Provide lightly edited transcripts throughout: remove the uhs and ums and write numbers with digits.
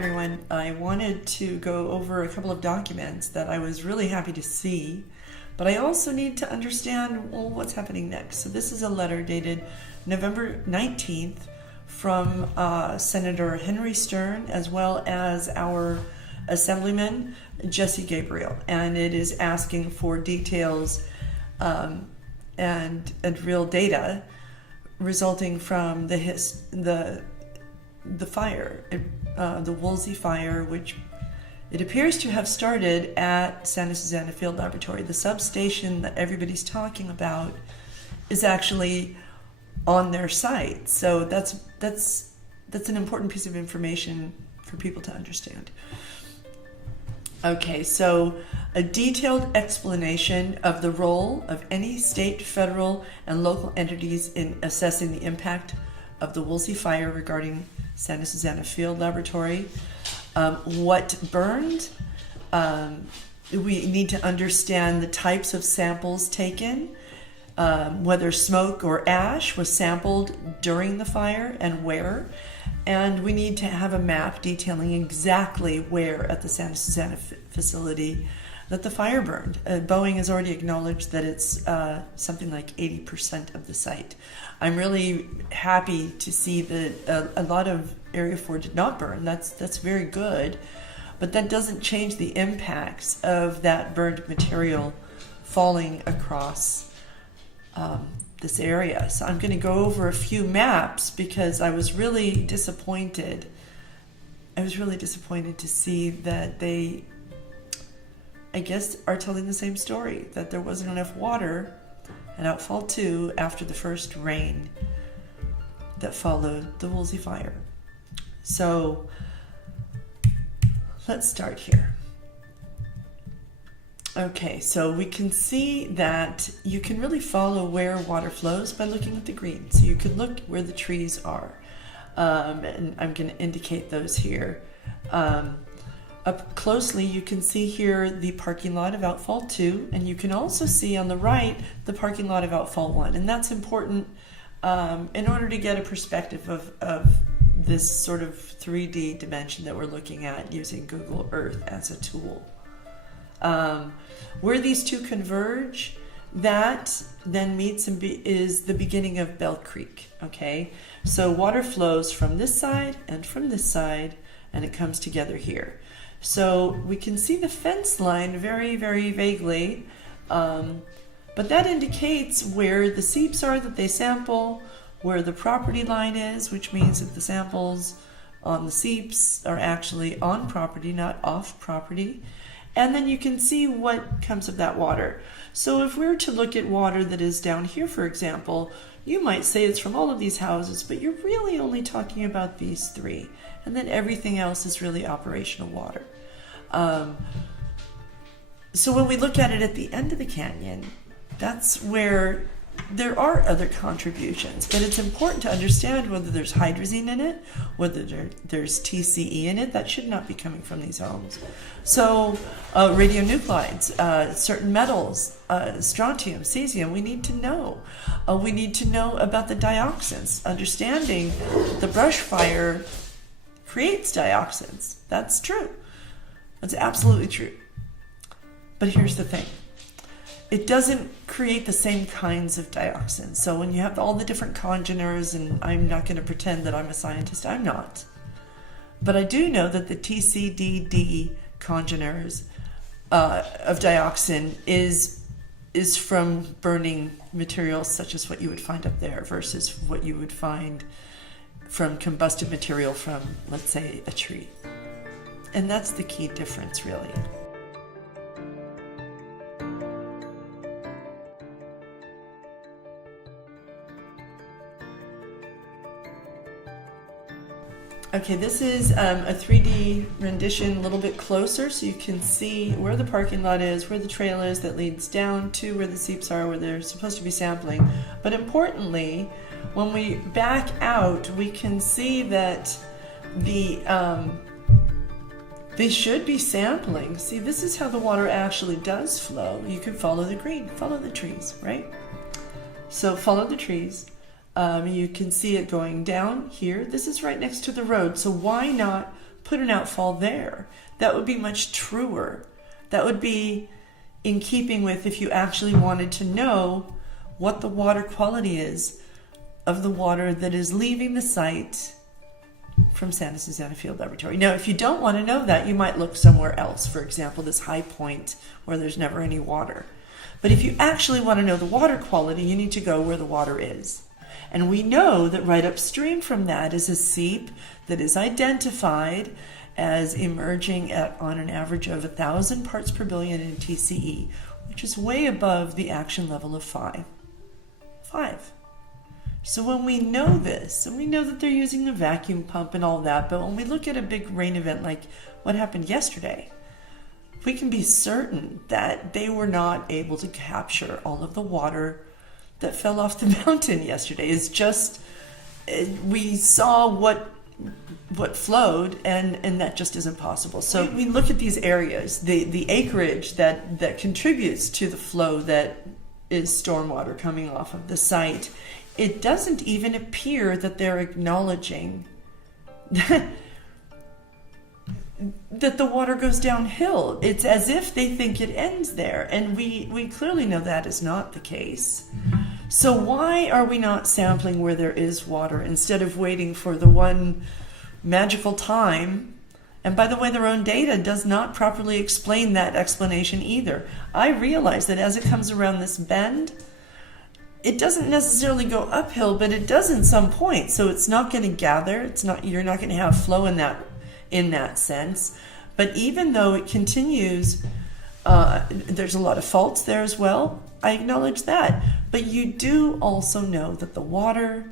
everyone. I wanted to go over a couple of documents that I was really happy to see, but I also need to understand, well, what's happening next. So this is a letter dated November 19th from Senator Henry Stern, as well as our Assemblyman Jesse Gabriel, and it is asking for details and real data resulting from the fire, the Woolsey fire, which it appears to have started at Santa Susana Field Laboratory. The substation that everybody's talking about is actually on their site. So that's an important piece of information for people to understand. Okay, so a detailed explanation of the role of any state, federal, and local entities in assessing the impact of the Woolsey fire regarding Santa Susana Field Laboratory. What burned? We need to understand the types of samples taken, whether smoke or ash was sampled during the fire and where. And we need to have a map detailing exactly where at the Santa Susana facility that the fire burned. Boeing has already acknowledged that it's something like 80% of the site. I'm really happy to see that a lot of Area 4 did not burn. That's very good, but that doesn't change the impacts of that burned material falling across this area. So I'm going to go over a few maps because I was really disappointed. I was really disappointed to see that they, I guess, are telling the same story, that there wasn't enough water at Outfall 2 after the first rain that followed the Woolsey fire. So let's start here. Okay, so we can see that you can really follow where water flows by looking at the green. So you can look where the trees are, and I'm going to indicate those here. Up closely, you can see here the parking lot of Outfall 2, and you can also see on the right the parking lot of Outfall 1, and that's important in order to get a perspective of this sort of 3D dimension that we're looking at using Google Earth as a tool. Where these two converge, that then meets and is the beginning of Bell Creek. Okay, so water flows from this side and from this side, and it comes together here. So we can see the fence line very, very vaguely, but that indicates where the seeps are that they sample, where the property line is, which means that the samples on the seeps are actually on property, not off property. And then you can see what comes of that water. So if we were to look at water that is down here, for example, you might say it's from all of these houses, but you're really only talking about these three. And then everything else is really operational water. So when we look at it at the end of the canyon, that's where there are other contributions, but it's important to understand whether there's hydrazine in it, whether there's TCE in it. That should not be coming from these homes. So radionuclides, certain metals, strontium, cesium, we need to know. We need to know about the dioxins, understanding the brush fire creates dioxins. That's true. That's absolutely true. But here's the thing. It doesn't create the same kinds of dioxins. So when you have all the different congeners, and I'm not going to pretend that I'm a scientist, I'm not. But I do know that the TCDD congeners of dioxin is from burning materials such as what you would find up there versus what you would find from combusted material from, let's say, a tree. And that's the key difference, really. Okay, this is a 3D rendition a little bit closer, so you can see where the parking lot is, where the trail is that leads down to where the seeps are, where they're supposed to be sampling. But importantly, when we back out, we can see that they should be sampling. See, this is how the water actually does flow. You can follow the green, follow the trees, right? So follow the trees. You can see it going down here. This is right next to the road, so why not put an outfall there. That would be much truer. That would be in keeping with if you actually wanted to know what the water quality is of the water that is leaving the site from Santa Susana Field Laboratory. Now, if you don't want to know that, you might look somewhere else. For example, this high point where there's never any water. But if you actually want to know the water quality, you need to go where the water is. And we know that right upstream from that is a seep that is identified as emerging on an average of 1,000 parts per billion in TCE, which is way above the action level of 5. So when we know this, and we know that they're using the vacuum pump and all that, but when we look at a big rain event like what happened yesterday, we can be certain that they were not able to capture all of the water that fell off the mountain yesterday. It's just, we saw what flowed, and that just isn't possible. So we look at these areas, the acreage that contributes to the flow that is stormwater coming off of the site. It doesn't even appear that they're acknowledging that the water goes downhill. It's as if they think it ends there, and we clearly know that is not the case. So why are we not sampling where there is water instead of waiting for the one magical time? And by the way, their own data does not properly explain that explanation either. I realize that as it comes around this bend, it doesn't necessarily go uphill, but it does in some point. So it's not going to gather. You're not going to have flow in that sense. But even though it continues, there's a lot of faults there as well. I acknowledge that. But you do also know that the water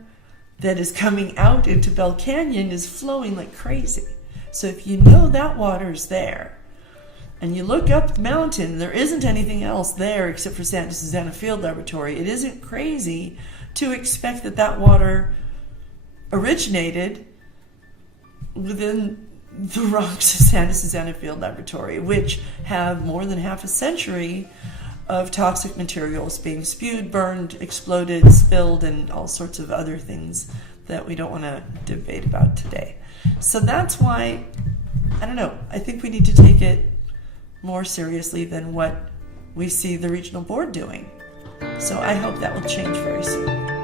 that is coming out into Bell Canyon is flowing like crazy. So if you know that water is there, and you look up the mountain, there isn't anything else there except for Santa Susana Field Laboratory, it isn't crazy to expect that water originated within the rocks of Santa Susana Field Laboratory, which have more than half a century of toxic materials being spewed, burned, exploded, spilled, and all sorts of other things that we don't want to debate about today. So that's why, I don't know, I think we need to take it more seriously than what we see the regional board doing. So I hope that will change very soon.